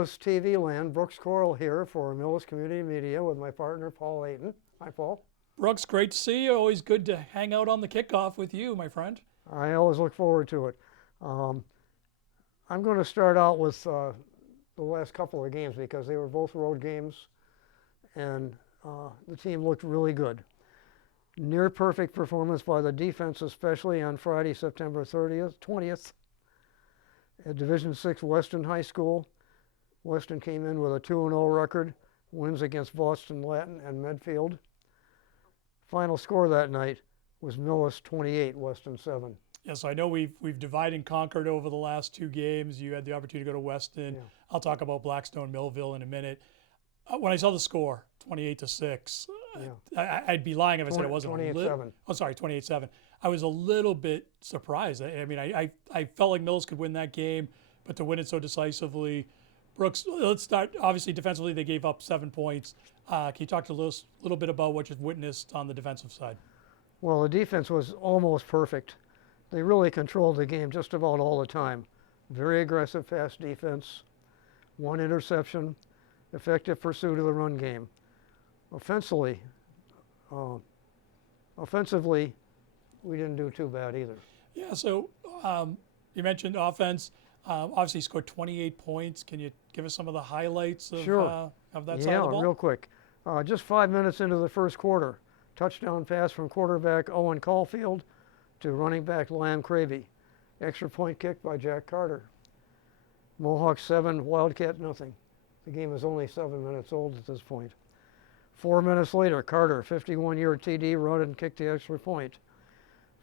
Millis TV land. Brooks Corl here for Millis Community Media with my partner, Paul Aten. Hi, Paul. Brooks, great to see you. Always good to hang out on the kickoff with you, my friend. I always look forward to it. I'm going to start out with the last couple of games because they were both road games, and the team looked really good. Near perfect performance by the defense, especially on Friday, September 20th. At Division VI Weston High School, Weston came in with a 2-0 record, wins against Boston Latin and Medfield. Final score that night was Millis 28, Weston 7. Yes, I know we've divided and conquered over the last two games. You had the opportunity to go to Weston. Yeah. I'll talk about Blackstone Millville in a minute. When I saw the score, 28-6, Yeah. I'd be lying if I said it wasn't 28-7. Oh, sorry, 28-7. I was a little bit surprised. I mean, I felt like Mills could win that game, but to win it so decisively. Brooks, let's start. Obviously, defensively, they gave up 7 points. Can you talk to a little bit about what you've witnessed on the defensive side? Well, the defense was almost perfect. They really controlled the game just about all the time. Very aggressive, fast defense, 1 interception, effective pursuit of the run game. Offensively, we didn't do too bad either. Yeah, so you mentioned offense. Obviously, scored 28 points. Can you give us some of the highlights of, Sure. of that side of the ball? Yeah, real quick. Just 5 minutes into the first quarter, touchdown pass from quarterback Owen Caulfield to running back Lamb Cravey. Extra point kick by Jack Carter. Mohawks 7, Wildcat nothing. The game is only 7 minutes old at this point. 4 minutes later, Carter, 51-yard TD run and kicked the extra point.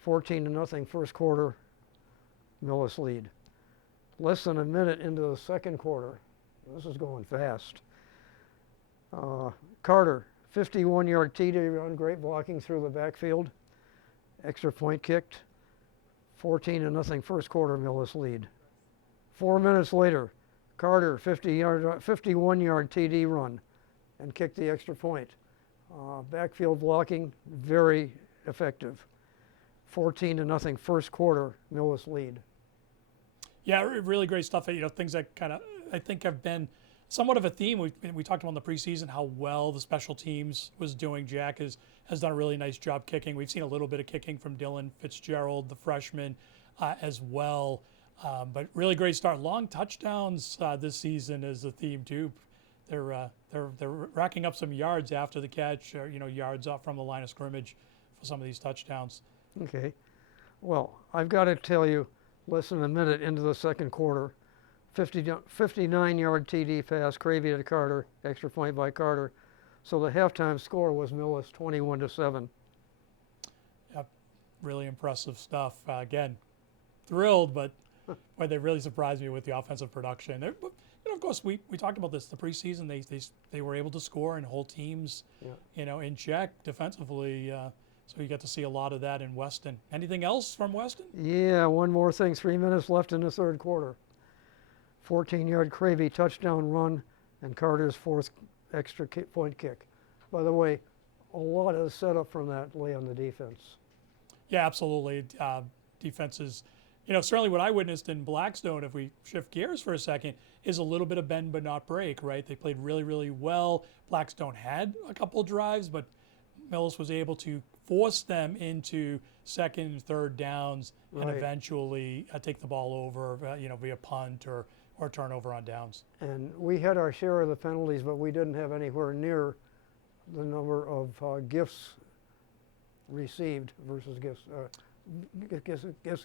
14-0 first quarter, Millis lead. Less than a minute into the second quarter, this is going fast. Carter, 51-yard TD run, great blocking through the backfield. Extra point kicked. 14-0 first quarter, Millis lead. 4 minutes later, Carter, 51-yard TD run and kicked the extra point. Backfield blocking, very effective. 14-0 first quarter, Millis lead. Yeah, really great stuff. You know, things that kind of I think have been somewhat of a theme. We talked about in the preseason how well the special teams was doing. Jack has done a really nice job kicking. We've seen a little bit of kicking from Dylan Fitzgerald, the freshman, as well. But really great start. Long touchdowns this season is the theme too. They're racking up some yards after the catch, or, yards up from the line of scrimmage for some of these touchdowns. Okay. Well, I've got to tell you, less than a minute into the second quarter, 59-yard TD pass, Cravey to Carter, extra point by Carter. So the halftime score was Millis 21-7. Yep, really impressive stuff. Again, thrilled, but boy, they really surprised me with the offensive production. Of course, we talked about this the preseason. They were able to score and hold teams, in check defensively. So you got to see a lot of that in Weston. Anything else from Weston? Yeah, one more thing. 3 minutes left in the third quarter. 14-yard Cravey touchdown run and Carter's fourth extra point kick. By the way, a lot of the setup from that lay on the defense. Yeah, absolutely. Defenses, certainly what I witnessed in Blackstone, if we shift gears for a second, is a little bit of bend but not break, right? They played really, really well. Blackstone had a couple of drives, but Millis was able to force them into second and third downs and eventually take the ball over, via punt or turnover on downs. And we had our share of the penalties, but we didn't have anywhere near the number of gifts received versus gifts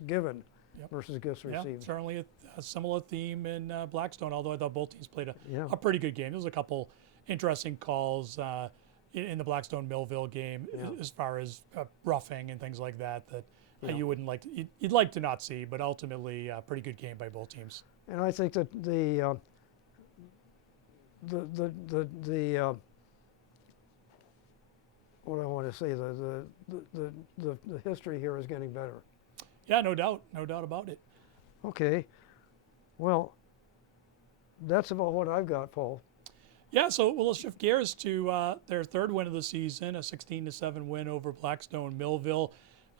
given versus gifts received. Yeah, certainly a similar theme in Blackstone, although I thought both teams played a pretty good game. There was a couple interesting calls in the Blackstone Millville game as far as roughing and things like that you wouldn't like you'd like to not see, but ultimately a pretty good game by both teams. And I think that the what I want to say, the history here is getting better. Yeah, no doubt about it. Okay, well, that's about what I've got, Paul. Yeah, so let's shift gears to their third win of the season, a 16-7 win over Blackstone Millville.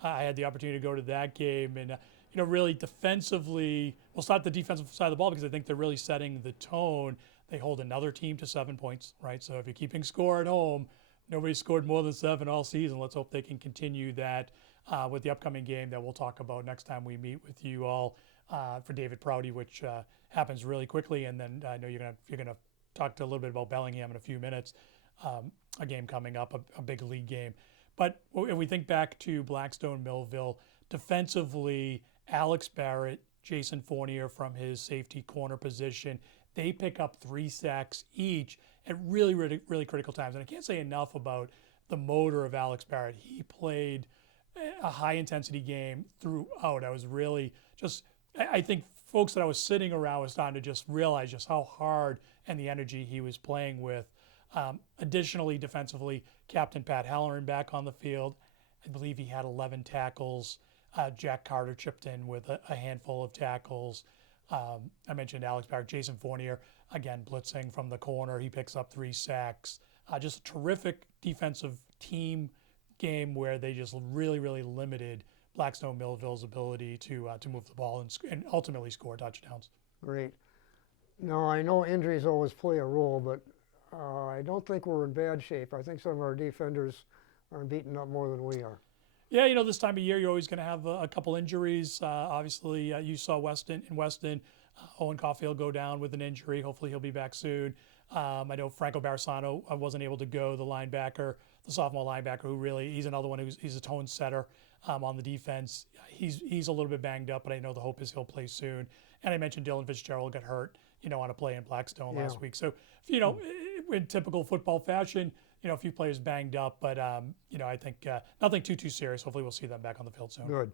I had the opportunity to go to that game, and really defensively, we'll start the defensive side of the ball because I think they're really setting the tone. they hold another team to 7 points, right? So if you're keeping score at home, nobody's scored more than 7 all season. Let's hope they can continue that with the upcoming game that we'll talk about next time we meet with you all for David Prouty, which happens really quickly. And then I know you're gonna talk to a little bit about Bellingham in a few minutes. A game coming up, a big league game. But if we think back to Blackstone Millville, defensively, Alex Barrett, Jason Fournier from his safety corner position, they pick up 3 sacks each at really, really, really critical times. And I can't say enough about the motor of Alex Barrett. He played a high intensity game throughout. I was really just, I think folks that I was sitting around was starting to just realize just how hard and the energy he was playing with. Additionally, defensively, Captain Pat Halloran back on the field. I believe he had 11 tackles. Jack Carter chipped in with a handful of tackles. I mentioned Alex Barrett, Jason Fournier, again, blitzing from the corner. He picks up 3 sacks. Just a terrific defensive team game where they just really, really limited Blackstone Millville's ability to move the ball and ultimately score touchdowns. Great. Now, I know injuries always play a role, but I don't think we're in bad shape. I think some of our defenders are beaten up more than we are. Yeah, you know, this time of year, you're always going to have a couple injuries. Obviously, you saw Weston, Owen Caulfield go down with an injury. Hopefully he'll be back soon. I know Franco Barisano wasn't able to go, the linebacker, the sophomore linebacker, who really, he's another one he's a tone setter on the defense. He's a little bit banged up, but I know the hope is he'll play soon. And I mentioned Dylan Fitzgerald got hurt, on a play in Blackstone last week. So, in typical football fashion, a few players banged up, but, I think nothing too serious. Hopefully we'll see them back on the field soon. Good.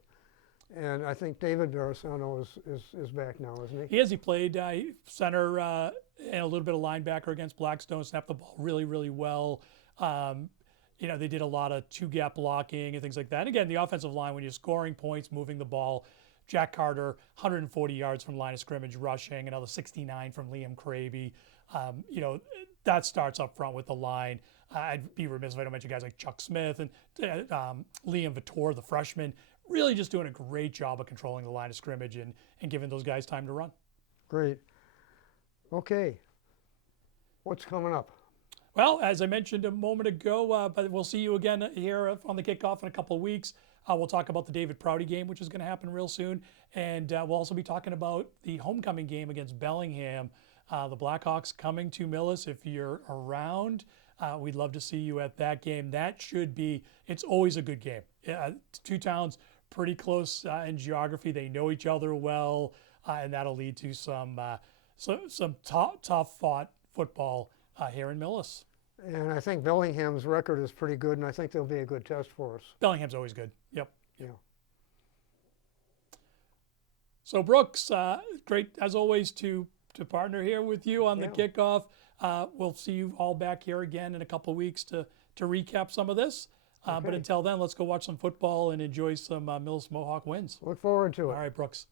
And I think David Barisano is back now, isn't he? He is. He played center and a little bit of linebacker against Blackstone, snapped the ball really, really well. They did a lot of 2-gap blocking and things like that. And again, the offensive line, when you're scoring points, moving the ball, Jack Carter, 140 yards from line of scrimmage rushing, another 69 from Liam Kraby. That starts up front with the line. I'd be remiss if I don't mention guys like Chuck Smith and Liam Vittor, the freshman, really just doing a great job of controlling the line of scrimmage and giving those guys time to run. Great. Okay. What's coming up? Well, as I mentioned a moment ago, but we'll see you again here on the Kickoff in a couple of weeks. We'll talk about the David Prouty game, which is going to happen real soon. And we'll also be talking about the homecoming game against Bellingham. The Blackhawks coming to Millis. If you're around, we'd love to see you at that game. It's always a good game. 2 towns pretty close in geography. They know each other well, and that'll lead to some tough fought football here in Millis. And I think Bellingham's record is pretty good, and I think they'll be a good test for us. Bellingham's always good. Yep. Yeah. So Brooks, great as always to partner here with you on the Kickoff. We'll see you all back here again in a couple of weeks to recap some of this. But until then, let's go watch some football and enjoy some Millis Mohawk wins. Look forward to it. All right, Brooks.